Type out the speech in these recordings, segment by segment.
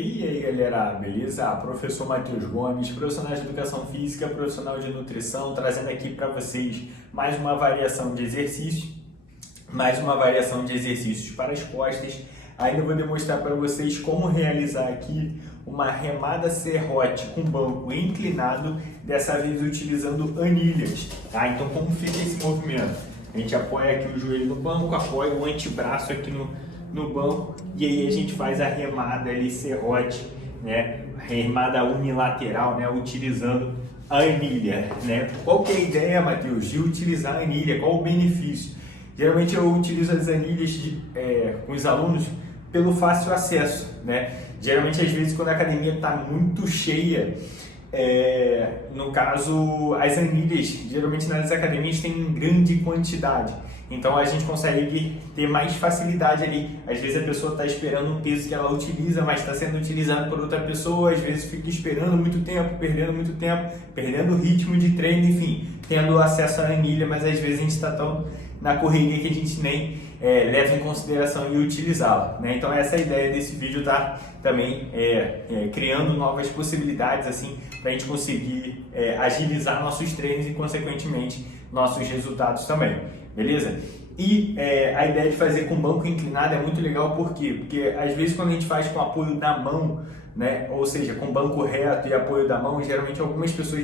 E aí galera, beleza? Professor Matheus Gomes, profissional de educação física, profissional de nutrição, trazendo aqui para vocês mais uma variação de exercícios, para as costas. Ainda vou demonstrar para vocês como realizar aqui uma remada serrote com banco inclinado, dessa vez utilizando anilhas, tá? Então como fica esse movimento? A gente apoia aqui o joelho no banco, apoia o antebraço aqui no banco e aí a gente faz a remada ali serrote, né? Remada unilateral, né? Utilizando a anilha, né? Qual que é a ideia, Matheus, de utilizar a anilha? Qual o benefício? Geralmente eu utilizo as anilhas com os alunos pelo fácil acesso, né? Geralmente às vezes quando a academia está muito cheia, no caso as anilhas, geralmente nas academias tem em grande quantidade, então a gente consegue ter mais facilidade ali. Às vezes a pessoa está esperando um peso que ela utiliza, mas está sendo utilizado por outra pessoa, às vezes fica esperando muito tempo, perdendo o ritmo de treino, enfim, tendo acesso à anilha, mas às vezes a gente está tão na correria que a gente nem leva em consideração e utilizá-la, né? Então essa é a ideia desse vídeo, tá? Também criando novas possibilidades assim para a gente conseguir agilizar nossos treinos e consequentemente nossos resultados também, beleza? E a ideia de fazer com banco inclinado é muito legal, por quê? Porque às vezes quando a gente faz com apoio da mão, né, ou seja, com banco reto e apoio da mão, geralmente algumas pessoas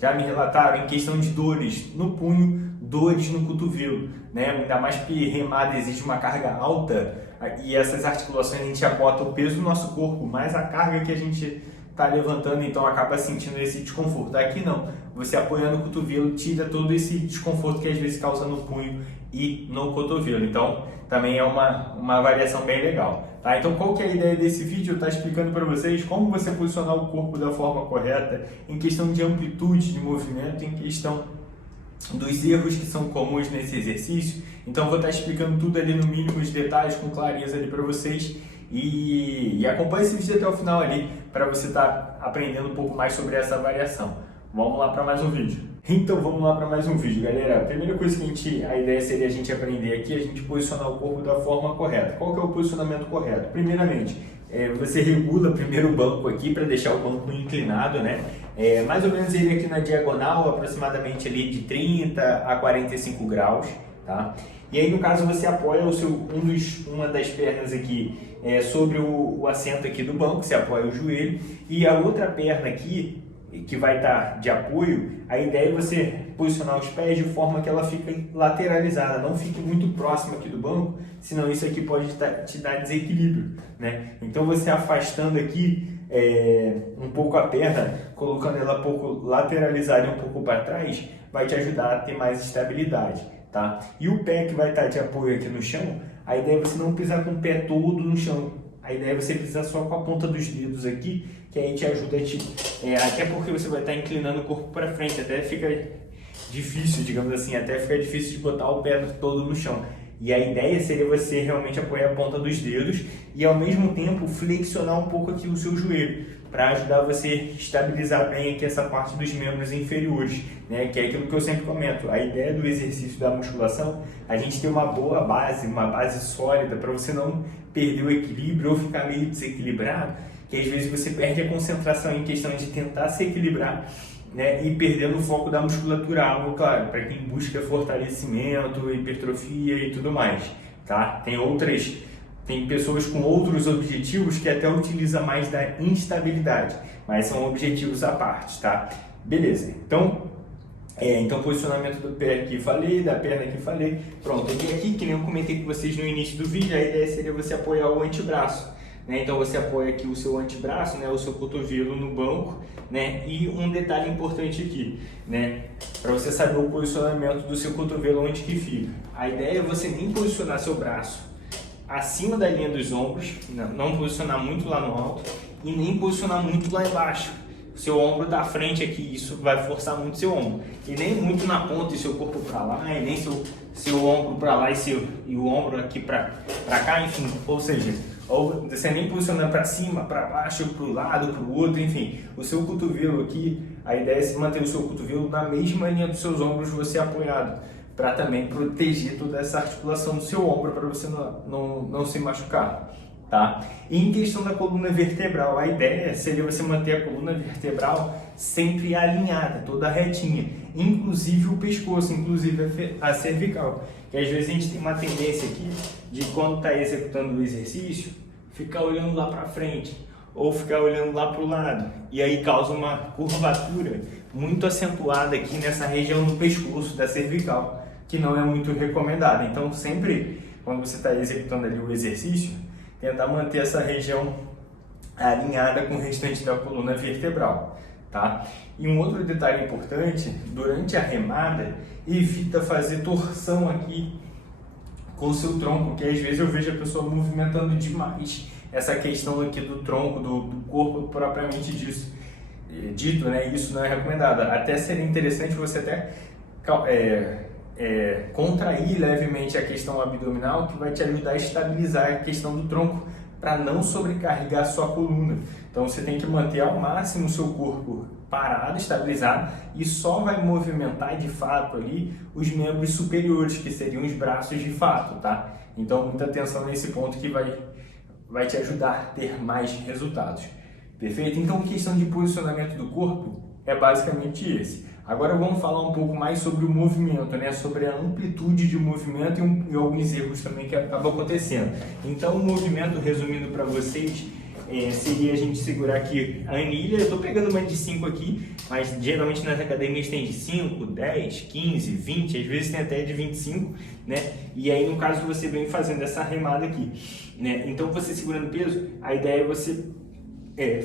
já me relataram em questão de dores no punho, dores no cotovelo, né? Ainda mais que remada exige uma carga alta e essas articulações a gente já bota o peso do nosso corpo, mais a carga que a gente está levantando, então acaba sentindo esse desconforto. Aqui não, você apoiando o cotovelo tira todo esse desconforto que às vezes causa no punho e no cotovelo, então também é uma variação bem legal, tá? Então qual que é a ideia desse vídeo? Eu estou explicando para vocês como você posicionar o corpo da forma correta em questão de amplitude de movimento, em questão dos erros que são comuns nesse exercício. Então vou estar explicando tudo ali no mínimo os detalhes com clareza ali para vocês e acompanhe esse vídeo até o final ali para você estar aprendendo um pouco mais sobre essa variação. Vamos lá para mais um vídeo. Então vamos lá para mais um vídeo, galera. A primeira coisa que a ideia seria a gente aprender aqui, a gente posicionar o corpo da forma correta. Qual que é o posicionamento correto? Primeiramente, você regula primeiro o banco aqui para deixar o banco inclinado, né? Mais ou menos ele aqui na diagonal, aproximadamente ali de 30 a 45 graus, tá? E aí no caso você apoia uma das pernas aqui sobre o assento aqui do banco, você apoia o joelho, e a outra perna aqui, que vai estar de apoio, a ideia é você posicionar os pés de forma que ela fique lateralizada, não fique muito próxima aqui do banco, senão isso aqui pode te dar desequilíbrio, né? Então você afastando aqui um pouco a perna, colocando ela um pouco lateralizada e um pouco para trás, vai te ajudar a ter mais estabilidade, tá? E o pé que vai estar de apoio aqui no chão, a ideia é você não pisar com o pé todo no chão, a ideia é você pisar só com a ponta dos dedos aqui, que aí te ajuda até porque você vai estar inclinando o corpo para frente, até fica difícil, digamos assim, de botar o pé todo no chão. E a ideia seria você realmente apoiar a ponta dos dedos e ao mesmo tempo flexionar um pouco aqui o seu joelho, para ajudar você a estabilizar bem aqui essa parte dos membros inferiores, né? Que é aquilo que eu sempre comento, a ideia do exercício da musculação, a gente ter uma boa base, uma base sólida, para você não perder o equilíbrio ou ficar meio desequilibrado, que às vezes você perde a concentração em questão de tentar se equilibrar, né, e perdendo o foco da musculatura, algo, claro, para quem busca fortalecimento, hipertrofia e tudo mais, tá? Tem pessoas com outros objetivos que até utilizam mais da instabilidade, mas são objetivos à parte, tá? Beleza, então posicionamento do pé aqui falei, da perna aqui falei, pronto. E aqui, que nem eu comentei com vocês no início do vídeo, a ideia seria você apoiar o antebraço, né? Então você apoia aqui o seu antebraço, né, o seu cotovelo no banco, né? E um detalhe importante aqui, né, para você saber o posicionamento do seu cotovelo onde que fica. A ideia é você nem posicionar seu braço acima da linha dos ombros, não posicionar muito lá no alto e nem posicionar muito lá embaixo. O seu ombro da frente aqui, isso vai forçar muito seu ombro. E nem muito na ponta e seu corpo para lá, e nem seu ombro para lá e o ombro aqui para cá, enfim. Ou seja, ou você nem posicionando para cima, para baixo, para o lado, para o outro, enfim. O seu cotovelo aqui, a ideia é manter o seu cotovelo na mesma linha dos seus ombros, você apoiado, para também proteger toda essa articulação do seu ombro, para você não se machucar. tá? E em questão da coluna vertebral, a ideia seria você manter a coluna vertebral sempre alinhada, toda retinha, inclusive o pescoço, inclusive a cervical. Que às vezes a gente tem uma tendência aqui de quando está executando o exercício, ficar olhando lá para frente ou ficar olhando lá para o lado, e aí causa uma curvatura muito acentuada aqui nessa região do pescoço, da cervical, que não é muito recomendada. Então sempre quando você está executando ali o exercício, tentar manter essa região alinhada com o restante da coluna vertebral, tá? E um outro detalhe importante, durante a remada, evita fazer torção aqui com o seu tronco, que às vezes eu vejo a pessoa movimentando demais essa questão aqui do tronco, do corpo propriamente dito, né? Isso não é recomendado. Até seria interessante você até contrair levemente a questão abdominal, que vai te ajudar a estabilizar a questão do tronco, para não sobrecarregar a sua coluna. Então você tem que manter ao máximo o seu corpo parado, estabilizado, e só vai movimentar de fato ali os membros superiores, que seriam os braços de fato, tá? Então muita atenção nesse ponto, que vai te ajudar a ter mais resultados. Perfeito? Então, questão de posicionamento do corpo é basicamente esse. Agora vamos falar um pouco mais sobre o movimento, né? Sobre a amplitude de movimento e alguns erros também que acabam acontecendo. Então, o movimento, resumindo para vocês, seria a gente segurar aqui a anilha. Eu estou pegando uma de 5 aqui, mas geralmente nas academias tem de 5, 10, 15, 20, às vezes tem até de 25, né? E aí, no caso, você vem fazendo essa remada aqui, né? Então, você segurando o peso, a ideia é você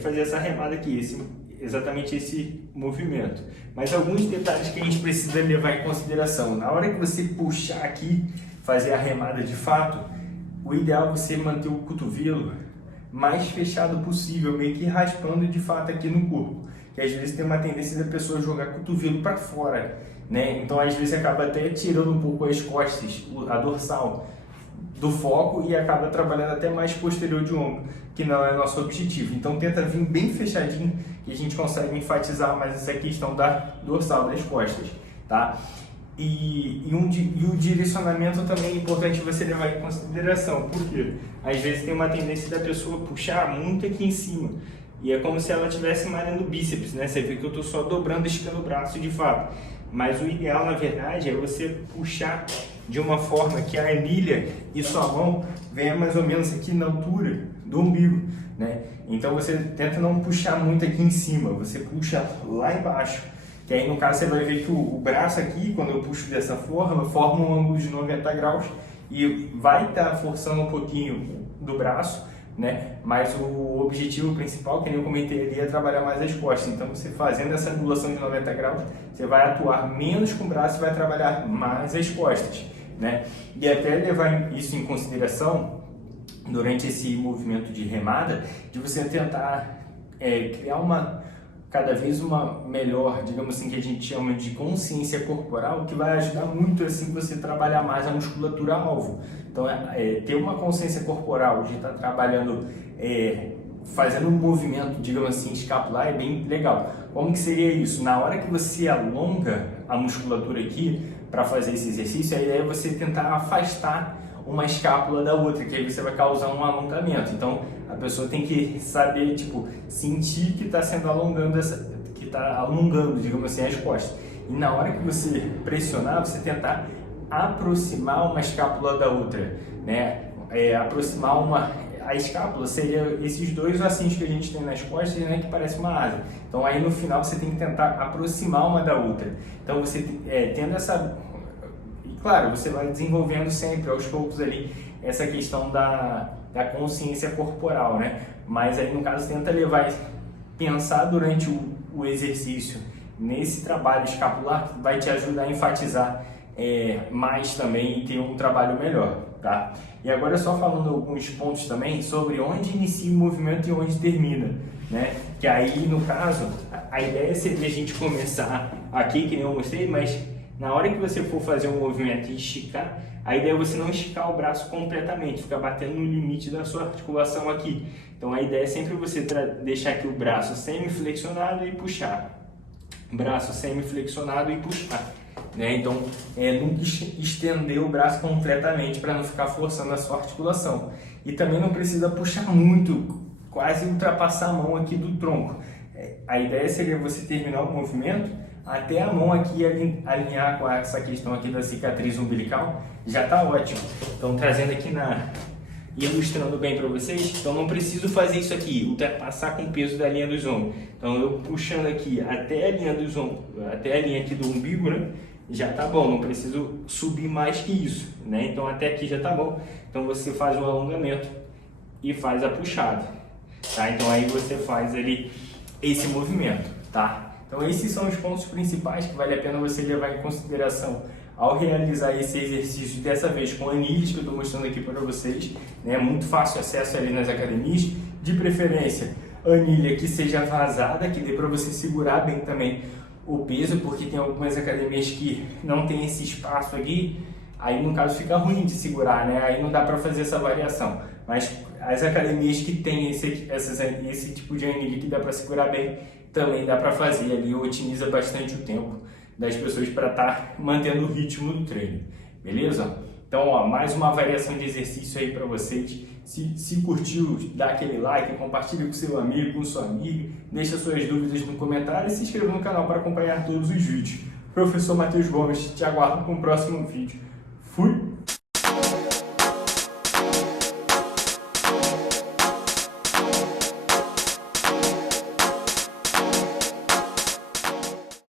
fazer essa remada aqui, exatamente esse movimento. Mas alguns detalhes que a gente precisa levar em consideração. Na hora que você puxar aqui, fazer a remada de fato, o ideal é você manter o cotovelo mais fechado possível, meio que raspando de fato aqui no corpo. Que às vezes tem uma tendência da pessoa jogar o cotovelo para fora, né? Então às vezes acaba até tirando um pouco as costas, a dorsal do foco, e acaba trabalhando até mais posterior de ombro, que não é nosso objetivo. Então tenta vir bem fechadinho, que a gente consegue enfatizar mais essa questão da dorsal, das costas, tá? E o direcionamento também é importante você levar em consideração, porque às vezes tem uma tendência da pessoa puxar muito aqui em cima, e é como se ela estivesse malhando bíceps, né? Você vê que eu estou só dobrando, esticando o braço de fato, mas o ideal na verdade é você puxar de uma forma que a anilha e sua mão venha mais ou menos aqui na altura do umbigo, né? Então você tenta não puxar muito aqui em cima, você puxa lá embaixo, que aí no caso você vai ver que o braço aqui, quando eu puxo dessa forma, forma um ângulo de 90 graus e vai estar forçando um pouquinho do braço, né? Mas o objetivo principal, que nem eu comentei ali, é trabalhar mais as costas. Então você fazendo essa angulação de 90 graus, você vai atuar menos com o braço e vai trabalhar mais as costas, né? E até levar isso em consideração durante esse movimento de remada, de você tentar criar cada vez uma melhor, digamos assim, que a gente chama de consciência corporal, que vai ajudar muito assim você trabalhar mais a musculatura alvo. Então ter uma consciência corporal de estar trabalhando, fazendo um movimento, digamos assim, escapular, é bem legal. Como que seria isso? Na hora que você alonga a musculatura aqui para fazer esse exercício, a ideia é você tentar afastar uma escápula da outra, que aí você vai causar um alongamento. Então a pessoa tem que saber, sentir que está sendo alongando, digamos assim, as costas. E na hora que você pressionar, você tentar aproximar uma escápula da outra, né? Aproximar a escápula seria esses dois ossinhos que a gente tem nas costas, né, que parece uma asa. Então aí no final você tem que tentar aproximar uma da outra. Então você tendo essa... Claro, você vai desenvolvendo sempre, aos poucos ali, essa questão da consciência corporal, né? Mas aí, no caso, tenta pensar durante o exercício nesse trabalho escapular, que vai te ajudar a enfatizar mais também e ter um trabalho melhor, tá? E agora só falando alguns pontos também sobre onde inicia o movimento e onde termina, né? Que aí, no caso, a ideia seria a gente começar aqui, que nem eu mostrei, mas... Na hora que você for fazer um movimento e esticar, a ideia é você não esticar o braço completamente, ficar batendo no limite da sua articulação aqui. Então a ideia é sempre você deixar aqui o braço semi-flexionado e puxar. braço semi-flexionado e puxar, né? Então, nunca estender o braço completamente para não ficar forçando a sua articulação. E também não precisa puxar muito, quase ultrapassar a mão aqui do tronco. A ideia seria você terminar o movimento até a mão aqui alinhar com essa questão aqui da cicatriz umbilical, já está ótimo. Então, trazendo aqui ilustrando bem para vocês, então não preciso fazer isso aqui, ultrapassar com o peso da linha dos ombros. Então eu puxando aqui até a linha dos ombros, até a linha aqui do umbigo, né? Já tá bom, não preciso subir mais que isso, né? Então até aqui já tá bom. Então você faz um alongamento e faz a puxada, tá? Então aí você faz ali esse movimento, tá? Então esses são os pontos principais que vale a pena você levar em consideração ao realizar esse exercício, dessa vez com anilhas que eu estou mostrando aqui para vocês, né? Muito fácil acesso ali nas academias, de preferência anilha que seja vazada, que dê para você segurar bem também o peso, porque tem algumas academias que não tem esse espaço aqui, aí no caso fica ruim de segurar, né? Aí não dá para fazer essa variação, mas as academias que tem esse tipo de anilha que dá para segurar bem, também dá para fazer ali, otimiza bastante o tempo das pessoas para estar mantendo o ritmo do treino, beleza? Então, ó, mais uma variação de exercício aí para vocês. Se curtiu, dá aquele like, compartilha com seu amigo, com sua amiga, deixa suas dúvidas no comentário e se inscreva no canal para acompanhar todos os vídeos. Professor Matheus Gomes, te aguardo com o próximo vídeo.